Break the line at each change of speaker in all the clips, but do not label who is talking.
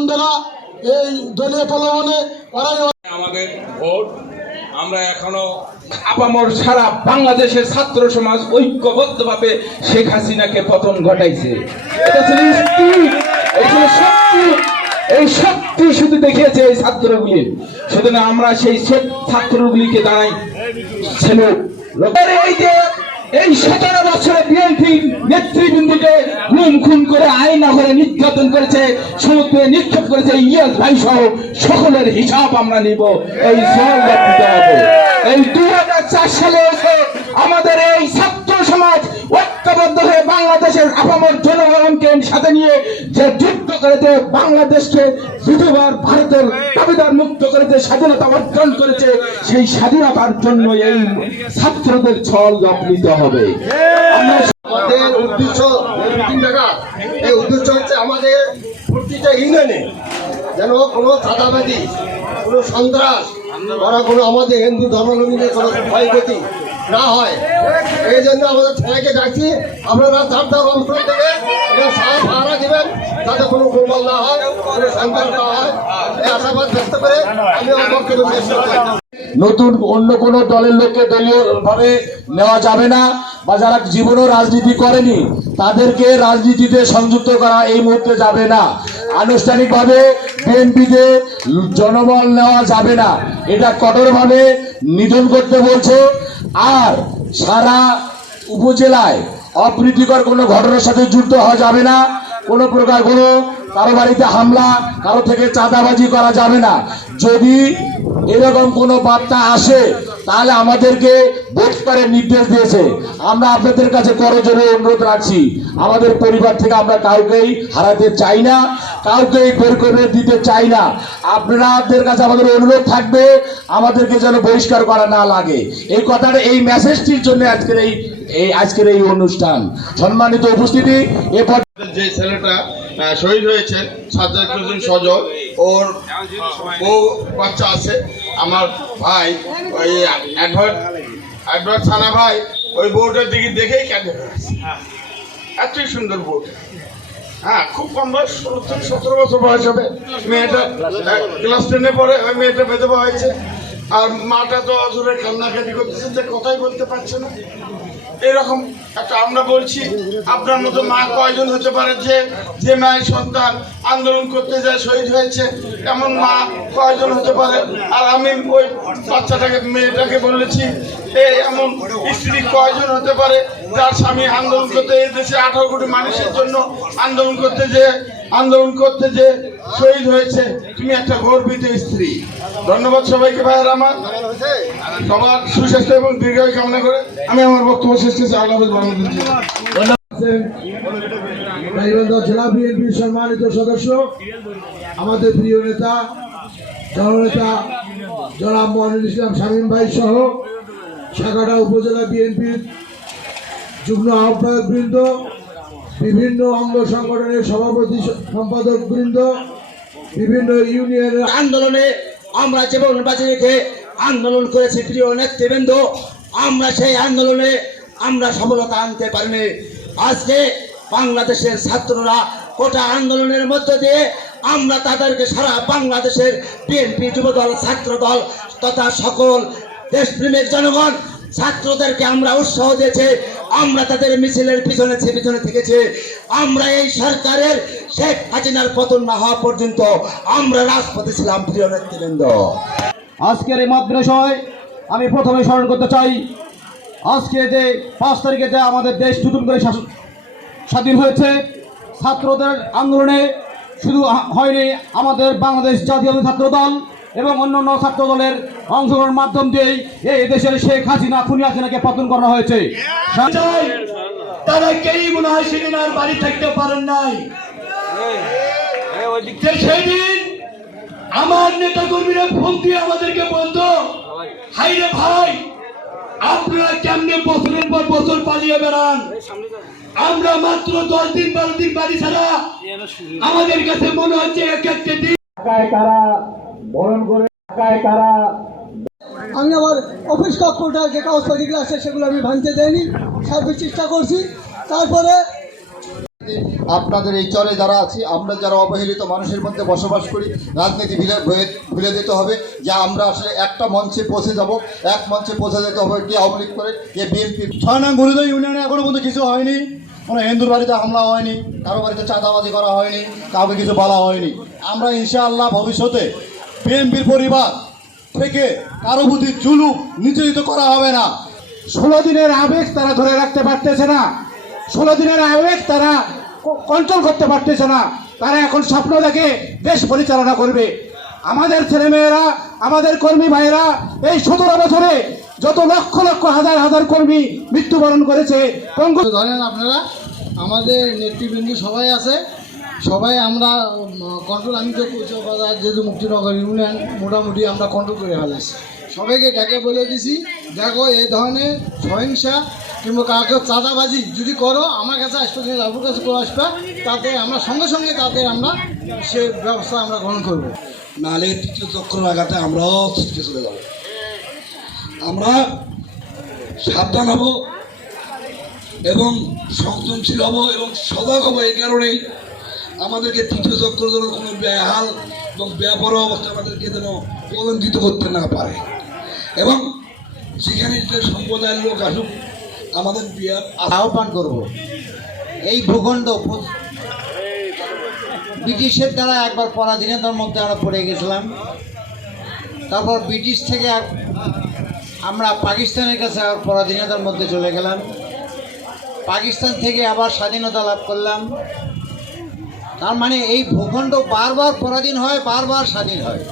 গুন্ডারা এই দলীয় প্রলোভনে
আমাদের ভোট। আমরা এখনও আপামর সারা বাংলাদেশের ছাত্র সমাজ ঐক্যবদ্ধভাবে শেখ হাসিনাকে পতন ঘটাইছে। এই শক্তি। শুধু দেখিয়েছে এই ছাত্রগুলি। সুতরাং আমরা সেই ছাত্রগুলিকে দাঁড়াই। ছিল এই যে এই সতেরো বছরে বিএনপি নেতৃবৃন্দকে গুম খুন করে আয়না করে নির্যাতন করেছে, সমুদ্রে নিক্ষেপ করেছে, ইয়াস ভাই সহ সকলের হিসাব আমরা নিব। এই হবে। এই দুই হাজার চার সালে আমাদের এই ছাত্র সমাজ ঐক্যবদ্ধ হয়ে বাংলাদেশের আপামর জনগণকে সাথে নিয়ে যে যুদ্ধ করেছে, বাংলাদেশকে দ্বিতীয়বার ভারতের দাবিদার মুক্ত করেছে, স্বাধীনতা অর্জন করেছে, সেই স্বাধীনতার জন্য এই ছাত্রদের ছল নিতে হবে।
আমাদের উদ্দেশ্য এই উদ্দেশ্য হচ্ছে আমাদের প্রতিটা ইউনিয়নে যেন কোনো চাঁদাবাদি কোনো সন্ত্রাস ওরা কোনো আমাদের হিন্দু ধর্মাবলম্বীদের কোনো ক্ষয়ক্ষতি না হয়। এই জন্য আমাদের ছেলেকে ডাকছি, আপনারা তার অঞ্চল থেকে এটা সাহায্য দেবেন, যাতে কোনো গোলমাল না হয় সন্ত্রাস না হয়। এই আশাবাদ ব্যক্ত করে আমি আমার
নতুন অন্য কোন দলের লোককে দলীয় ভাবে নেওয়া যাবে না, বা যারা জীবনও রাজনীতি করেনি, তাদেরকে রাজনীতিতে সংযুক্ত করা এই মুহূর্তে যাবে না। আনুষ্ঠানিকভাবে বিএনপিতে জনবল নেওয়া যাবে না। এটা কঠোরভাবে নিধন করতে বলছে আর সারা উপজেলায় অপ্রীতিকর কোনো ঘটনার সাথে যুক্ত হওয়া যাবে না। কোনো প্রকার কোনো কারও বাড়িতে হামলা, কারও থেকে চাঁদাবাজি করা যাবে না। যদি এরকম কোনো বার্তা আসে, তাহলে আমাদেরকে বহিষ্কারের নির্দেশ দিয়েছে। আমরা আপনাদের কাছে করজোরে অনুরোধ রাখছি। আমাদের পরিবার থেকে আমরা কাউকেই হারাতে চাই না, কাউকেই বের করে দিতে চাই না। আপনাদের কাছে আমাদের অনুরোধ থাকবে, আমাদেরকে যেন বহিষ্কার করা না লাগে। এই কথাটা, এই মেসেজটির জন্য আজকের এই এই আজকের এই অনুষ্ঠান। সম্মানিত উপস্থিতি, এ
যে ছেলেটা শহীদ হয়েছে সাজ্জাদ সজল ওর বউ, বাচ্চা আছে, আমার ভাই, ওই অ্যাডভার্ট সানা ভাই, ওই বউটার দিকে দেখেই ফেলেছে এতই সুন্দর বউটা হ্যাঁ খুব কম বয়স সতেরো বছর বয়স হবে। মেয়েটা ক্লাস টেনে পড়ে, ওই মেয়েটা বেঁধে হয়েছে। আর মাটা তো অজুরে কান্নাকাটি করতেছে, যে কথাই বলতে পারছে না। এরকম একটা আমরা বলছি, আপনার মতো মা কয়জন হতে পারে যে যে মায়ের সন্তান আন্দোলন করতে যায়, শহীদ হয়েছে, এমন মা কয়জন হতে পারে? আর আমি ওই বাচ্চাটাকে, মেয়েটাকে বলেছি, এ এমন স্ত্রী কয়জন হতে পারে? যার স্বামী আন্দোলন করতে এই দেশে আঠারো কোটি মানুষের জন্য আন্দোলন করতে যে আন্দোলন করতে যে শহীদ হয়েছে, তুমি একটা গর্বিত স্ত্রী। ধন্যবাদ সবাইকে ভাইয়ের আমার। সবার সুস্বাস্থ্য এবং দীর্ঘায়ু কামনা করে আমি আমার বক্তব্য শেষ করছি। আল্লাহ
জেলা বিএনপির সম্মানিত সদস্য, আমাদের প্রিয় নেতা, জননেতা, জনাব মহিনুল ইসলাম শামীম ভাই সহ সাগাটা উপজেলা বিএনপির যুগ্ম আহ্বায়ক বৃন্দ বিভিন্ন অঙ্গ সংগঠনের সভাপতি সম্পাদক বৃন্দ, বিভিন্ন ইউনিয়নের
আন্দোলনে আমরা জীবন বাজি রেখে আন্দোলন করেছি প্রিয় নেতৃবৃন্দ, আমরা সেই আন্দোলনে আমরা সফলতা আনতে পারিনি। আজকে বাংলাদেশের ছাত্ররা কোটা আন্দোলনের মধ্য দিয়ে আমরা তাদেরকে সারা বাংলাদেশের বিএনপি যুবদল, ছাত্রদল তথা সকল দেশপ্রেমিক জনগণ, ছাত্রদেরকে আমরা উৎসাহ দিয়েছি। আমরা তাদের মিছিলের পিছনে পিছনে থেকেছি। আমরা এই সরকারের শেখ হাসিনার পতন না হওয়া পর্যন্ত আমরা রাজপথে ছিলাম, প্রিয় নেতৃবৃন্দ।
আজকের এই মাদ্রাসায় আমি প্রথমে স্মরণ করতে চাই, আজকে যে পাঁচ তারিখে যে আমাদের দেশ নতুন করে স্বাধীন হয়েছে, ছাত্রদের আন্দোলনে শুধু হয়নি আমাদের বাংলাদেশ জাতীয় ছাত্র দল এবং অন্যান্য ছাত্র দলের অংশগ্রহণের মাধ্যম দিয়েই এই দেশের শেখ হাসিনা খুনি হাসিনাকে পতন করা হয়েছে।
তারা কেই মনে হয় সেদিন আর বাড়ি থাকতে পারেন নাই। সেদিন আমার নেতা কর্মীরা ফোন দিয়ে আমাদেরকে বলতো হাই রে ভাই আপনারা কেমনে বছরের পর বছর পালিয়ে বেড়ান? আমরা মাত্র দশ দিন বারো দিন বাড়ি ছাড়া আমাদের কাছে মনে হচ্ছে এক একটা দিন
আমি আমার অফিস কক্ষটা যে কাগজপাতিগুলো আছে সেগুলো আমি ভাঙতে দেয়নি সার্বিক চেষ্টা করছি। তারপরে
আপনাদের এই চলে যারা আছি আমরা যারা অবহেলিত মানুষের মধ্যে বসবাস করি রাজনীতি ভুলে যেতে হবে যে আমরা আসলে একটা মঞ্চে পৌঁছে যাব। এক মঞ্চে পৌঁছে যেতে হবে কে আওয়ামী লীগ করে কে বিএনপি।
ছয় নং গুরুদয় ইউনিয়নে এখনও পর্যন্ত কিছু হয়নি। কোনো হিন্দুর বাড়িতে হামলা হয়নি কারও বাড়িতে চাঁদাবাজি করা হয়নি কাউকে কিছু বলা হয়নি। আমরা ইনশাআল্লাহ ভবিষ্যতে বিএনপির পরিবার থেকে কারও প্রতি জুলুম নির্যাতিত করা হবে না।
ষোলো দিনের আবেগ তারা ধরে রাখতে পারতেছে না। ষোলো দিনের আবেগ তারা কন্ট্রোল করতে পারতেছে না। তারা এখন স্বপ্ন দেখে দেশ পরিচালনা করবে। আমাদের ছেলেমেয়েরা আমাদের কর্মী ভাইয়েরা এই সতেরো বছরে যত লক্ষ লক্ষ হাজার হাজার কর্মী মৃত্যুবরণ করেছে
ধরেন আপনারা আমাদের নেতৃবৃন্দ সবাই আছে। সবাই আমরা কন্ট্রোল আমি তো কুচবাজার যেহেতু মুক্তিনগর ইউনিয়ন মোটামুটি আমরা কন্ট্রোল করে ফেলেছি। সবাইকে ডেকে বলে দিছি, দেখো এই ধরনের সহিংসা কিংবা কাউকে চাঁদাবাজি যদি করো, আমার কাছে আসবে তুমি আপনার কাছে করে আসবে, তাতে আমরা সঙ্গে সঙ্গে তাতে আমরা সে ব্যবস্থা আমরা গ্রহণ করব।
নাহলে তৃতীয় চক্র লাগাতে আমরাও ছিটকে চলে যাব। আমরা সাবধান হব এবং সংযমশীল হব এবং সজাগ হব এই কারণেই আমাদেরকে তৃতীয় চক্র যেন কোনো বেহাল এবং ব্যাপার অবস্থা আমাদেরকে যেন কলঙ্কিত করতে না পারে। এবং সেখানে যে সম্প্রদায়ের লোক আসুক, আমাদের বিয়া
আহ্বান করব। এই ভূখণ্ড ব্রিটিশের দ্বারা একবার পরাধীনতার মধ্যে আমরা পড়ে গেছিলাম। তারপর ব্রিটিশ থেকে আমরা পাকিস্তানের কাছে আবার পরাধীনতার মধ্যে চলে গেলাম। পাকিস্তান থেকে আবার স্বাধীনতা লাভ করলাম। তার মানে এই ভূখণ্ড বারবার পরাধীন হয়, বারবার স্বাধীন হয়।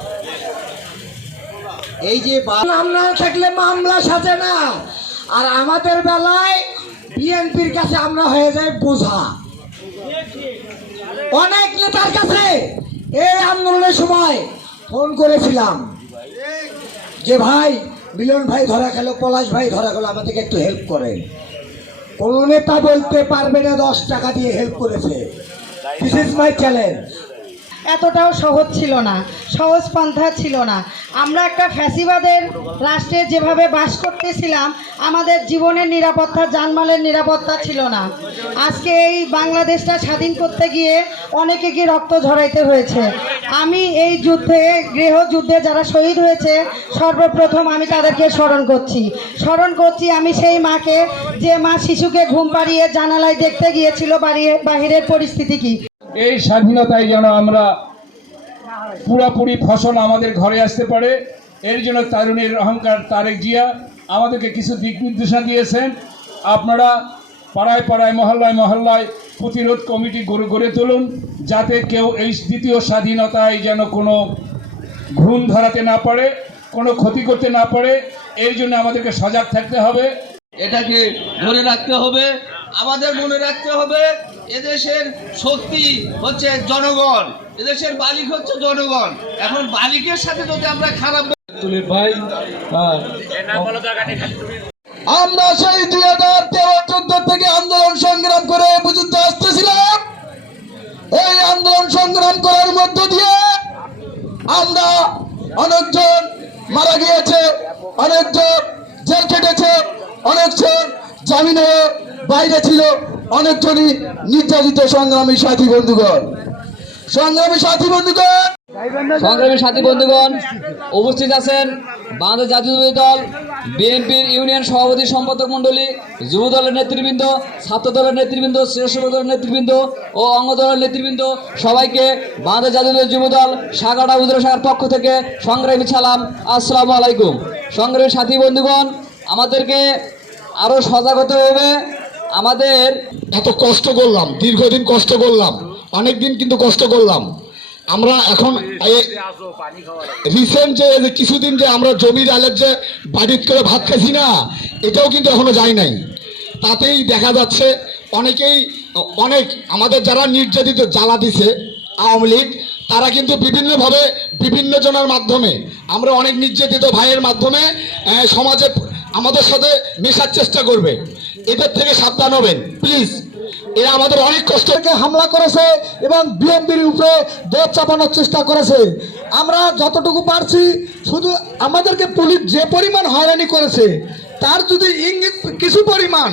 এই যে
মামলা থাকলে মামলা সাজে না। আর আমাদের বেলায় বিএনপির কাছে আমরা হয়ে যাই বোঝা। অনেক নেতার কাছে এই আন্দোলনের সময় ফোন করেছিলাম যে, ভাই, মিলন ভাই ধরা গেল, পলাশ ভাই ধরা গেল, আমাদেরকে একটু হেল্প করেন। কোন নেতা বলতে পারবে না, দশ টাকা দিয়ে হেল্প করেছে। This is my challenge.
এতটাও সহজ ছিল না, সহজ পন্থা ছিল না। আমরা একটা ফ্যাসিবাদের রাষ্ট্রে যেভাবে বাস করতেছিলাম, আমাদের জীবনের নিরাপত্তা জানমালের নিরাপত্তা ছিল না। আজকে এই বাংলাদেশটা স্বাধীন করতে গিয়ে অনেকে কি রক্ত ঝরাইতে হয়েছে? আমি এই যুদ্ধে, গৃহযুদ্ধে যারা শহীদ হয়েছে, সর্বপ্রথম আমি তাদেরকে স্মরণ করছি। স্মরণ করছি আমি সেই মাকে, যে মা শিশুকে ঘুম পাড়িয়ে জানালায় দেখতে গিয়েছিল বাড়িয়ে, বাহিরের পরিস্থিতি কি?
এই স্বাধীনতায় যেন আমরা পুরাপুরি ফসল আমাদের ঘরে আসতে পারে, এর জন্য তারুণীর অহংকার তারেক জিয়া আমাদেরকে কিছু দিক নির্দেশনা দিয়েছেন। আপনারা পাড়ায় পাড়ায়, মহল্লায় মহল্লায় প্রতিরোধ কমিটি গড়ে গড়ে তুলুন, যাতে কেউ এই দ্বিতীয় স্বাধীনতায় যেন কোনো ঘুম ধরাতে না পারে, কোনো ক্ষতি করতে না পারে, এর জন্য আমাদেরকে সজাগ থাকতে হবে।
এটাকে ধরে রাখতে হবে, আমাদের মনে রাখতে হবে। এদেশের শক্তি হচ্ছে জনগণ এদেশের মালিক হচ্ছে জনগণ। এখন মালিকের সাথে যদি আমরা খারাপ
আমরা সেই দুই হাজার তেরো চোদ্দ থেকে আন্দোলন সংগ্রাম করে পর্যন্ত আসতেছিলাম। এই আন্দোলন সংগ্রাম করার মধ্য দিয়ে আমরা অনেকজন মারা গিয়েছে অনেকজন জেল কেটেছে অনেকজন জামিনে বাইরে ছিল। অনেকজনই নির্যাতিত সংগ্রামী সাথী বন্ধুগণ। সংগ্রামী সাথী বন্ধুগণ!
সংগ্রামী সাথী বন্ধুগণ, উপস্থিত আছেন বাংলাদেশ জাতীয়তাবাদী দল, বিএনপির ইউনিয়ন সভাপতি সম্পাদক মণ্ডলী, যুব দলের নেতৃবৃন্দ, ছাত্র দলের নেতৃবৃন্দ, শ্রেষ্ঠ দলের নেতৃবৃন্দ ও অঙ্গ দলের নেতৃবৃন্দ, সবাইকে বাংলাদেশ জাতীয়তাবাদী যুব দল সাগাটা উদ্র শাখার পক্ষ থেকে সংগ্রামী সালাম, আসসালামু আলাইকুম। সংগ্রামী সাথী বন্ধুগণ, আমাদেরকে আরও সজাগ হতে হবে আমাদের
এত কষ্ট করলাম, দীর্ঘদিন কষ্ট করলাম অনেক দিন কিন্তু কষ্ট করলাম। আমরা এখন রিসেন্ট যে কিছুদিন যে আমরা জমি ডালের যে বাড়িত করে ভাত খাইছি না, এটাও কিন্তু এখনও যায় নাই। তাতেই দেখা যাচ্ছে অনেকেই, অনেক আমাদের যারা নির্যাতিত জ্বালা দিছে, আওয়ামী লীগ, তারা কিন্তু বিভিন্নভাবে বিভিন্ন জনের মাধ্যমে, আমরা অনেক নির্যাতিত ভাইয়ের মাধ্যমে সমাজে আমাদের সাথে মেশার চেষ্টা করবে। এদের থেকে সাবধান হবেন প্লিজ এরা আমাদের অনেক কষ্ট হামলা করেছে এবং বিএনপির উপরে দোষ চাপানোর চেষ্টা করেছে। আমরা যতটুকু পারছি, শুধু আমাদেরকে পুলিশ যে পরিমাণ হয়রানি করেছে
তার যদি ইঙ্গিত কিছু পরিমাণ,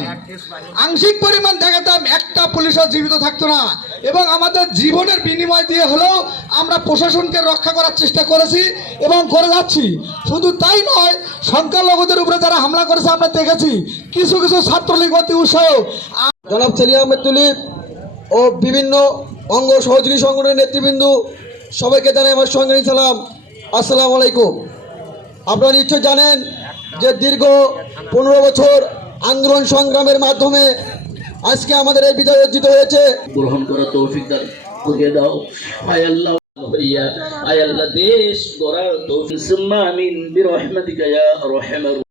আংশিক পরিমাণ দেখাতাম, একটা পুলিশও জীবিত থাকতো না। এবং আমাদের জীবনের বিনিময় দিয়ে হলেও আমরা প্রশাসনকে রক্ষা করার চেষ্টা করেছি এবং করে যাচ্ছি। শুধু তাই নয়, সংখ্যালঘুদের উপরে যারা হামলা করেছে, আমরা দেখেছি কিছু কিছু ছাত্রলীগ অতি উৎসাহ।
জনাব সেলিম আহমেদ তুলিপ ও বিভিন্ন অঙ্গ সহযোগী সংগঠনের নেতৃবৃন্দ, সবাইকে জানাই আমার সঙ্গে সালাম আসসালামু আলাইকুম। আপনারা নিশ্চয় জানেন যে দীর্ঘ পনেরো বছর আন্দোলন সংগ্রামের মাধ্যমে আজকে আমাদের এই বিজয় অর্জিত হয়েছে।
গ্রহণ করা তো দান দেশ গড়ার তৌফিক।